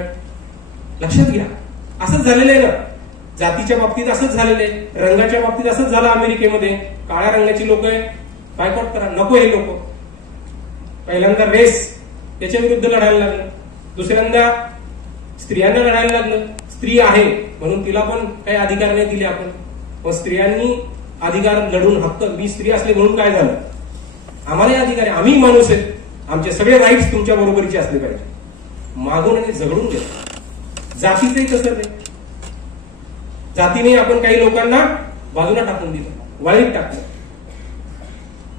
लक्षात घ्या, असंच झालेलं आहे ना. जातीच्या बाबतीत असंच झालेलं आहे, रंगाच्या बाबतीत असंच झालं अमेरिकेमध्ये. काळ्या रंगाची लोक आहे, बायकॉट करा, नको हे लोक. पहिल्यांदा रेस याच्या विरुद्ध लढायला लागलं, दुसऱ्यांदा स्त्रियांना लढायला लागलं. स्त्री आहे म्हणून तिला पण काही अधिकार नाही दिले आपण. मग स्त्रियांनी अधिकार लढून हक्क, मी स्त्री असले म्हणून काय झालं, आम्हालाही अधिकार आहे, आम्ही माणूस आहेत, आमचे सगळे राईट्स तुमच्या बरोबरीचे असले पाहिजे. मागून आणि झगडून घेतो. जातीचंही तसं नाही. जातीने आपण काही लोकांना बाजूला टाकून दिलं, वाळीत टाकलं.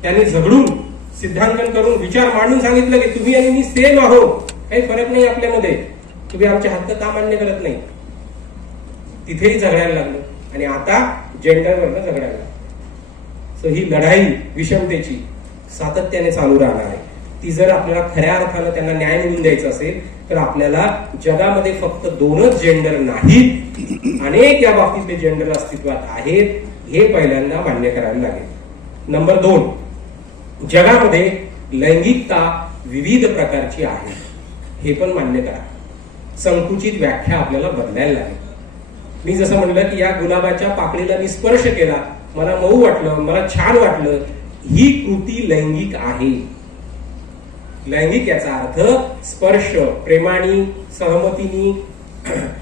त्यांनी झगडून सिद्धांकन करून विचार मांडून सांगितलं की तुम्ही आणि मी सेम आहोत, काही फरक नाही आपल्यामध्ये, तुम्ही आमचे हक्क का मान्य करत नाही. तिथेही झगडायला लागलं आणि आता जेंडरवरनं झगडायला लागलं. सो ही लढाई विषमतेची सातत्याने चालू राहणार आहे. ती जर आपल्याला खऱ्या अर्थानं त्यांना न्याय मिळवून द्यायचा असेल तर आपल्याला जगामध्ये फक्त 2च जेंडर नाहीत, अनेक या बाबतीतले जेंडर अस्तित्वात आहेत, हे पहिल्यांदा मान्य करायला लागेल. नंबर 2, जगामध्ये लैंगिकता विविध प्रकारची आहे, हे पण मान्य करा. संकुचित व्याख्या आपल्याला बदलायला लागेल. मी जसं म्हणलं की या गुलाबाच्या पाकळीला मी स्पर्श केला, मला मऊ वाटलं, मला छान वाटलं, ही कृती लैंगिक आहे. लैंगिक याचा अर्थ स्पर्श, प्रेमानी, सहमतीनी,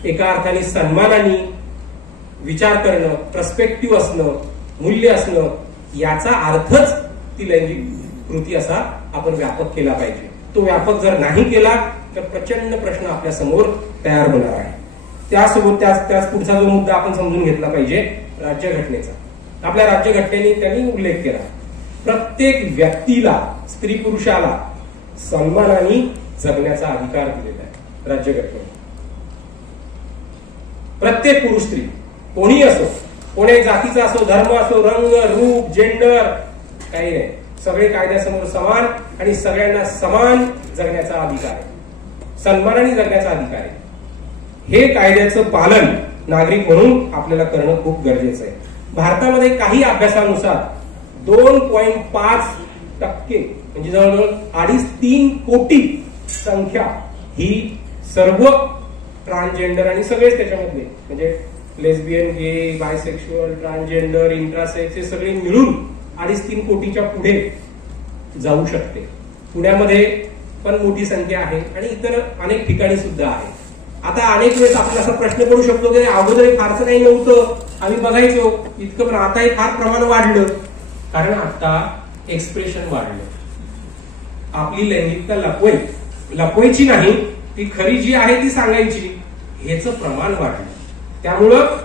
एका अर्थाने सन्मानाने विचार करणं, पर्स्पेक्टिव्ह असणं, मूल्य असणं, याचा अर्थच ती लैंगिक कृती असा आपण व्यापक केला पाहिजे. तो व्यापक जर नाही केला तर प्रचंड प्रश्न आपल्या समोर तयार होणार आहे. त्यासोबत त्याच पुढचा जो मुद्दा आपण समजून घेतला पाहिजे, राज्यघटनेचा. आपल्या राज्यघटनेने त्यांनी उल्लेख केला, प्रत्येक व्यक्तीला, स्त्री पुरुषाला सन्मानाने जगण्याचा अधिकार दिलेला आहे राज्यघटनेने. प्रत्येक पुरुष स्त्री कोणी असो, कोणी जातीचा असो, धर्म असो, रंग, रूप, जेंडर, काही नाही, सगळे कायद्यासमोर समान आणि सगळ्यांना समान जगण्याचा अधिकार आहे, सन्मानाने जगण्याचा अधिकार आहे. हे कायद्याचं पालन नागरिक म्हणून आपल्याला करणं खूप गरजेचं आहे. भारतामध्ये काही अभ्यासानुसार 2.5% म्हणजे जवळजवळ 2.5-3 कोटी संख्या ही सर्व ट्रान्सजेंडर आणि सगळेच त्याच्यामधले म्हणजे लेस्बियन, गे, बायसेक्शुअल, ट्रान्सजेंडर, इंट्रासेक्स हे सगळे मिळून 2.5-3 कोटीच्या पुढे जाऊ शकते. पुण्यामध्ये पण मोठी संख्या आहे आणि इतर अनेक ठिकाणी सुद्धा आहे. आता अनेक वेळेस आपल्याला असा प्रश्न पडू शकतो की अगोदर फारसं काही नव्हतं, आम्ही बघायचो इतकं, पण आता हे फार प्रमाण वाढलं, कारण आता एक्सप्रेशन वाढलं. आपली लैंगिकता लपवायची नाही, ती खरी जी आहे ती सांगायची, हेच प्रमाण वाढलं. त्यामुळं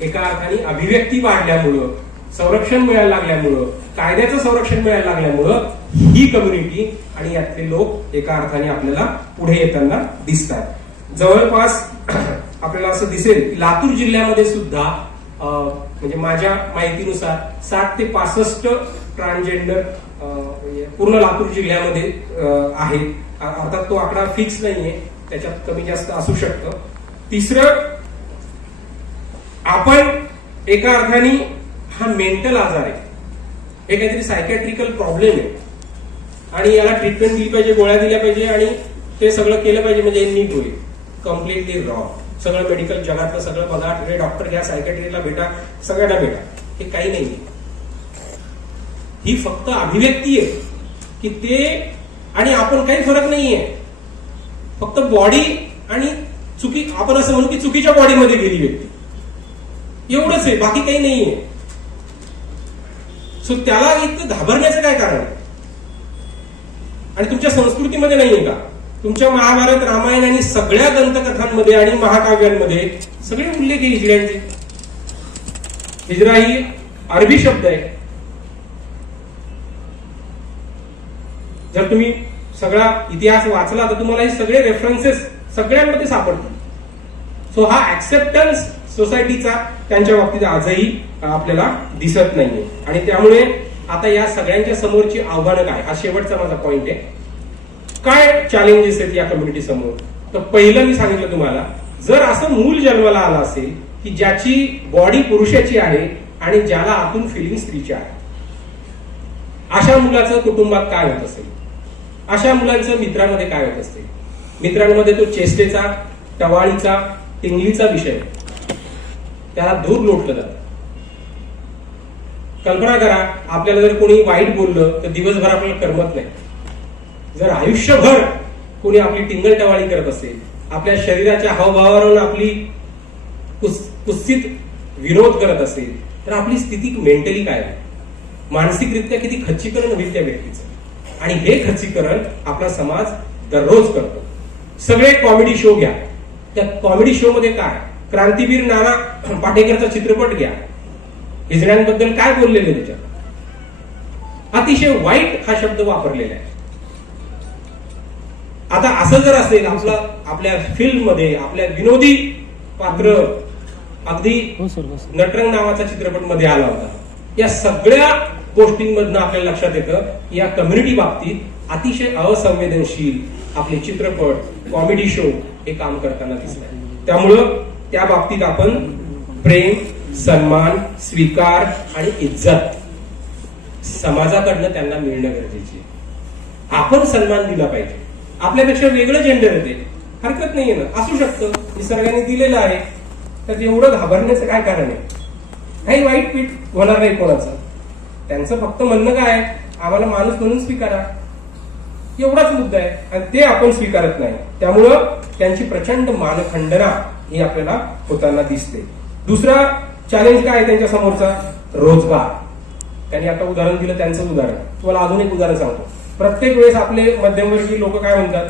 एका अर्थाने अभिव्यक्ती वाढल्यामुळं, संरक्षण मिळायला लागल्यामुळं, कायद्याचं संरक्षण मिळायला लागल्यामुळं ही कम्युनिटी आणि यातले लोक एका अर्थाने आपल्याला पुढे येताना दिसतात. जवळपास आपल्याला असं दिसेल की लातूर जिल्ह्यामध्ये सुद्धा म्हणजे माझ्या माहितीनुसार 60 ते 65 ट्रान्सजेंडर पूर्ण लातूर जिल्ह्यामध्ये आहेत. अर्थात तो आकडा फिक्स नाहीये, त्याच्यात कमी जास्त असू शकतं. तिसरं, आपण एका अर्थाने हा मेंटल आजार आहे, हे काहीतरी सायकॅट्रिकल प्रॉब्लेम आहे आणि याला ट्रीटमेंट दिली पाहिजे, गोळ्या दिल्या पाहिजे आणि ते सगळं केलं पाहिजे म्हणजे नीट होईल. Completely wrong. सगळं मेडिकल जगातलं सगळं बघा, डॉक्टर घ्या, सायकॅट्रिस्टला भेटा, सगळ्यांना भेटा, हे काही नाहीये. ही फक्त अभिव्यक्ती आहे की ते आणि आपण काही फरक नाहीये, फक्त बॉडी आणि चुकी, आपण असं म्हणू की चुकीच्या बॉडीमध्ये गेली व्यक्ती, एवढंच आहे, बाकी काही नाहीये. सो त्याला इतकं घाबरण्याचं काय कारण आहे? आणि तुमच्या संस्कृतीमध्ये नाहीये का? तुमच्या महाभारत, रामायण आणि सगळ्या दंतकथांमध्ये आणि महाकाव्यांमध्ये सगळे उल्लेख आहे हिजड्यांचे. हिजरा ही अरबी शब्द आहे. जर तुम्ही सगळा इतिहास वाचला तर तुम्हाला हे सगळे रेफरन्सेस सगळ्यांमध्ये सापडतात. सो हा ऍक्सेप्टन्स सोसायटीचा त्यांच्या बाबतीत आजही आपल्याला दिसत नाहीये. आणि त्यामुळे आता या सगळ्यांच्या समोरची आव्हानं काय, हा शेवटचा माझा पॉइंट आहे. काय चॅलेंजेस आहेत या कम्युनिटी समोर? तर पहिलं मी सांगितलं तुम्हाला, जर असं मूल जन्माला आलं असेल की ज्याची बॉडी पुरुषाची आहे आणि ज्याला आतून फिलिंग स्त्रीच्या आहे. अशा मुलाचं कुटुंबात काय होत असेल, अशा मुलांचं मित्रांमध्ये काय होत असेल. मित्रांमध्ये तो चेष्टेचा, टवाळीचा, टिंगलीचा विषय, त्याला दूर लोटलं जातं. कल्पना करा, आपल्याला जर कोणी वाईट बोललं तर दिवसभर आपल्याला करमत नाही. जर आयुष्यभर कोणी आपली टिंगल टवाळी करत असेल, आपल्या शरीराच्या हावभावावरून आपली कुत्सित विरोध करत असेल, तर आपली स्थिती मेंटली काय आहे, मानसिकरित्या किती खच्चीकरण होईल त्या व्यक्तीचं. आणि हे खच्चीकरण आपला समाज दररोज करतो. सगळे कॉमेडी शो घ्या, त्या कॉमेडी शो मध्ये काय, क्रांतीवीर नाना पाटेकरचा चित्रपट घ्या, हिजड्यांबद्दल काय बोललेले त्याच्यात, अतिशय वाईट हा शब्द वापरलेला आहे. आता असं जर असेल, आपल्या फिल्म मध्ये आपल्या विनोदी पात्र, अगदी नटरंग नावाचा चित्रपट मध्ये आला होता, या सगळ्या गोष्टींमधनं आपल्याला लक्षात येतं या कम्युनिटी बाबतीत अतिशय असंवेदनशील आपले चित्रपट, कॉमेडी शो हे काम करताना दिसतात. त्यामुळं त्या बाबतीत आपण प्रेम, सन्मान, स्वीकार आणि इज्जत समाजाकडनं त्यांना मिळणं गरजेचे. आपण सन्मान दिला पाहिजे. आपल्यापेक्षा वेगळं जेंडर येते, हरकत नाहीये ना, असू शकतं, निसर्गाने दिलेलं आहे, तर एवढं घाबरण्याचं काय कारण आहे. काही वाईट पीठ होणार नाही कोणाचं. त्यांचं फक्त म्हणणं काय आहे, आम्हाला माणूस म्हणून स्वीकारा, एवढाच मुद्दा आहे, आणि ते आपण स्वीकारत नाही. त्यामुळं त्यांची प्रचंड मानखंडना ही आपल्याला होताना दिसते. दुसरा चॅलेंज काय आहे त्यांच्या समोरचा, रोजगार. त्यांनी आता उदाहरण दिलं त्यांचं उदाहरण. तुम्हाला अजून एक उदाहरण सांगतो. प्रत्येक वेळेस आपले मध्यमवर्गीय लोक काय म्हणतात,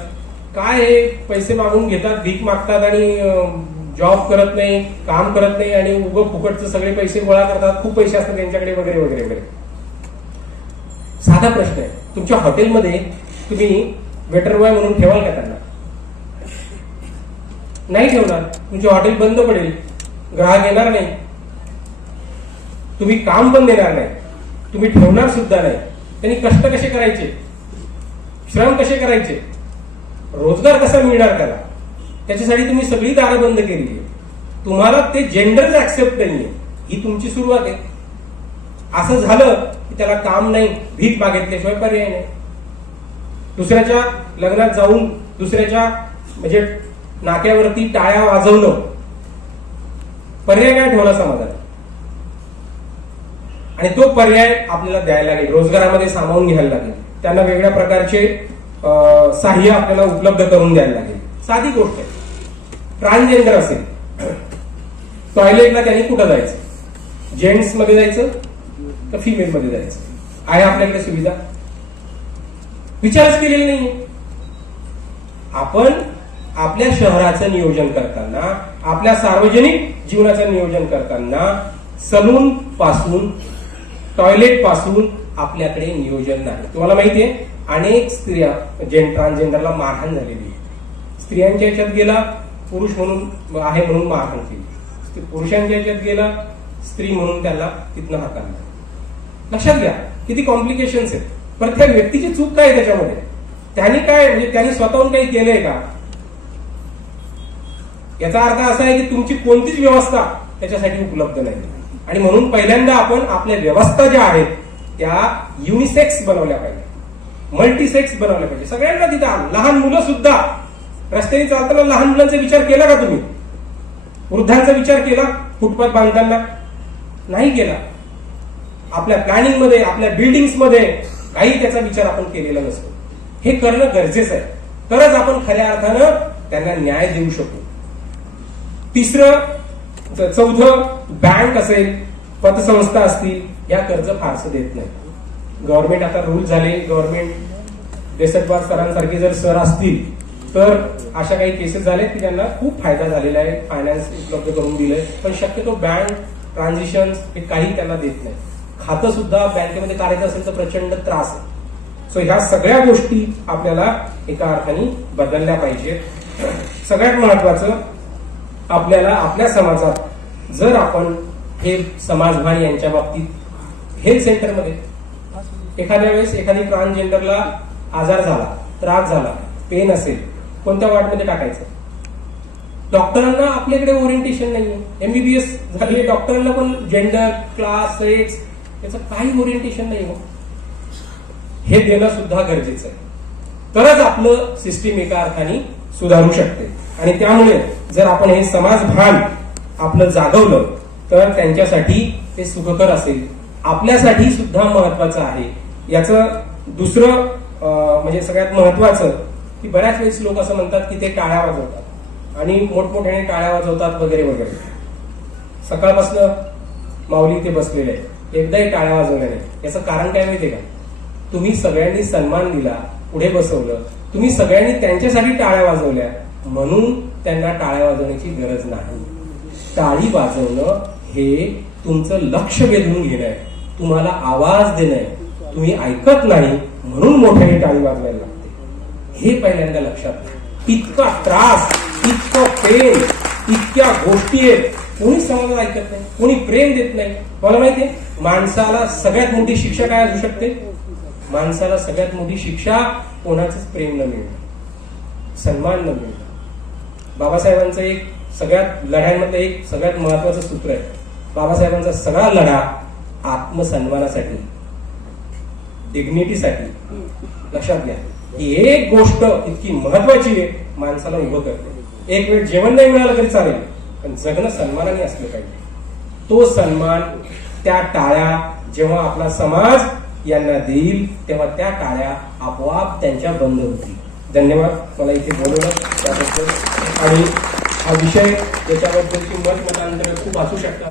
काय हे पैसे मागून घेतात, भीक मागतात आणि जॉब करत नाही, काम करत नाही, आणि उगं फुकटचे सगळे पैसे गोळा करतात, खूप पैसे असतात त्यांच्याकडे, वगैरे वगैरे वगैरे. साधा प्रश्न आहे, तुमच्या हॉटेलमध्ये तुम्ही वेटर बॉय म्हणून ठेवाल का त्यांना? नाही ठेवणार. तुमचे हॉटेल बंद पडेल, ग्राहक येणार नाही, तुम्ही काम पण देणार नाही, तुम्ही ठेवणार सुद्धा नाही. त्यांनी कष्ट कसे करायचे, श्रम कसे करायचे, रोजगार कसा मिळणार त्याला, त्याच्यासाठी तुम्ही सगळी दारं बंद केली आहे. तुम्हाला ते जेंडर ऍक्सेप्ट नाहीये, ही तुमची सुरुवात आहे. असं झालं की त्याला काम नाही, भीक मागितल्याशिवाय पर्याय नाही. दुसऱ्याच्या लग्नात जाऊन दुसऱ्याच्या म्हणजे नाक्यावरती टाळ्या वाजवणं, पर्याय काय ठेवला समाजात, आणि तो पर्याय आपल्याला द्यायला लागेल, रोजगारामध्ये सामावून घ्यायला लागेल, त्यांना वेगळ्या प्रकारचे सहाय्य आपल्याला उपलब्ध करून द्यायला लागेल. साधी गोष्ट आहे, ट्रान्सजेंडर असेल, टॉयलेटला त्यांनी कुठं जायचं, जेंट्स मध्ये जायचं का फिमेल मध्ये जायचं, आहे आपल्याकडे सुविधा? विचारच केलेला नाही. आपण आपल्या शहराचं नियोजन करताना, आपल्या सार्वजनिक जीवनाचं नियोजन करताना सलून पासून, टॉयलेट पासून आपल्याकडे नियोजन नाही. तुम्हाला माहितीये, अनेक स्त्रिया ट्रान्सजेंडरला मारहाण झालेली आहे. स्त्रियांच्या याच्यात गेला, पुरुष म्हणून आहे म्हणून मारहाण केली, पुरुषांच्या याच्यात गेला, स्त्री म्हणून त्याला तिथनं हाताळलं. लक्षात घ्या किती कॉम्प्लिकेशन्स आहेत. पण त्या व्यक्तीची चूक काय त्याच्यामध्ये, त्यांनी काय म्हणजे त्यांनी स्वतःहून काही केलंय का? याचा अर्थ असा आहे की तुमची कोणतीच व्यवस्था त्याच्यासाठी उपलब्ध नाही. आणि म्हणून पहिल्यांदा आपण आपल्या व्यवस्था ज्या आहेत त्या युनिसेक्स बनवल्या पाहिजे, मल्टीसेक्स बनवल्या पाहिजे. सगळ्यांना तिथं, लहान मुलं सुद्धा रस्त्याने चालताना लहान मुलांचा विचार केला का तुम्ही? वृद्धांचा विचार केला फुटपाथ बांधताना? नाही केला. आपल्या प्लॅनिंग मध्ये, आपल्या बिल्डिंग्स मध्ये काही त्याचा विचार आपण केलेला नसतो. हे करणं गरजेचं आहे, तरच आपण खऱ्या अर्थानं त्यांना न्याय देऊ शकू. चौथं, बँक असेल, पतसंस्था असतील, या कर्ज फारसं देत नाही. गव्हर्नमेंट आता रूल झाले, गव्हर्नमेंट देसटवार सरांसारखे जर सर असतील तर अशा काही केसेस झाले की त्यांना खूप फायदा झालेला आहे, फायनान्स उपलब्ध करून दिलंय. पण शक्यतो बँक ट्रान्झॅक्शन हे काही त्यांना देत नाही. खातं सुद्धा बँकेमध्ये काढायचं असेल तर प्रचंड त्रास आहे. सो ह्या सगळ्या गोष्टी आपल्याला एका अर्थाने बदलल्या पाहिजे. सगळ्यात महत्वाचं, आपल्याला आपल्या समाजात जर आपण हे समाजभान यांच्या बाबतीत हेल्थ सेंटरमध्ये एखाद्या वेळेस एखादी ट्रान्सजेंडरला आजार झाला, त्रास झाला, पेन असेल, कोणत्या वॉर्डमध्ये टाकायचं? डॉक्टरांना आपल्याकडे ओरिएंटेशन नाहीये. MBBS झालेले डॉक्टरांना पण जेंडर, क्लास, सेक्स याचं काही ओरिएंटेशन नाही. हे देणं सुद्धा गरजेचं आहे. तरच आपलं सिस्टीम एका अर्थाने सुधारू शकते. आणि त्यामुळे जर आपण हे समाज भान आपलं जागवलं तर त्यांच्यासाठी ते सुखकर असेल, आपल्यासाठी सुद्धा महत्वाचं आहे. याचं दुसरं म्हणजे सगळ्यात महत्वाचं की बऱ्याच वेळेस लोक असं म्हणतात की ते टाळ्या वाजवतात आणि मोठमोठ्याने टाळ्या वाजवतात वगैरे वगैरे. सकाळपासून माऊली ते बसलेले आहेत, एकदाही टाळ्या वाजवल्या नाही. याचं कारण काय माहितीये का? तुम्ही सगळ्यांनी सन्मान दिला, पुढे बसवलं, तुम्ही सगळ्यांनी त्यांच्यासाठी टाळ्या वाजवल्या म्हणून त्यांना टाळ्या वाजवण्याची गरज नाही. टाळी वाजवणं हे तुमचं लक्ष वेधून घेणं आहे, तुम्हाला आवाज देणं आहे. तुम्ही ऐकत नाही म्हणून मोठ्याने टाळी वाजवायला लागते. हे पहिल्यांदा लक्षात घ्या. इतका त्रास, इतकं प्रेम, इतक्या गोष्टी आहेत, कोणी समाजात ऐकत नाही, कोणी प्रेम देत नाही. मला माहितीये माणसाला सगळ्यात मोठी शिक्षा काय असू शकते? माणसाला सगळ्यात मोठी शिक्षा कोणाचंच प्रेम न मिळणं, सन्मान न मिळणं. बाबासाहेबांचं एक सगळ्यात लढ्यांमधलं एक सगळ्यात महत्वाचं सूत्र आहे. बाबासाहेबांचा सगळा लढा आत्मसन्मानासाठी, डिग्निटीसाठी. लक्षात घ्या ही एक गोष्ट इतकी महत्वाची आहे, माणसाला उभं करते. एक वेळ जेवण नाही मिळालं तरी चालेल, पण जगणं सन्मानाने असलं पाहिजे. तो सन्मान, त्या टाळ्या जेव्हा आपला समाज यांना देईल तेव्हा त्या टाळ्या आपोआप त्यांच्या बंद होतील. धन्यवाद मला इथे बोलवलं त्याबद्दल. आणि हा विषय त्याच्याबद्दलची मतांतर खूप असू शकतात.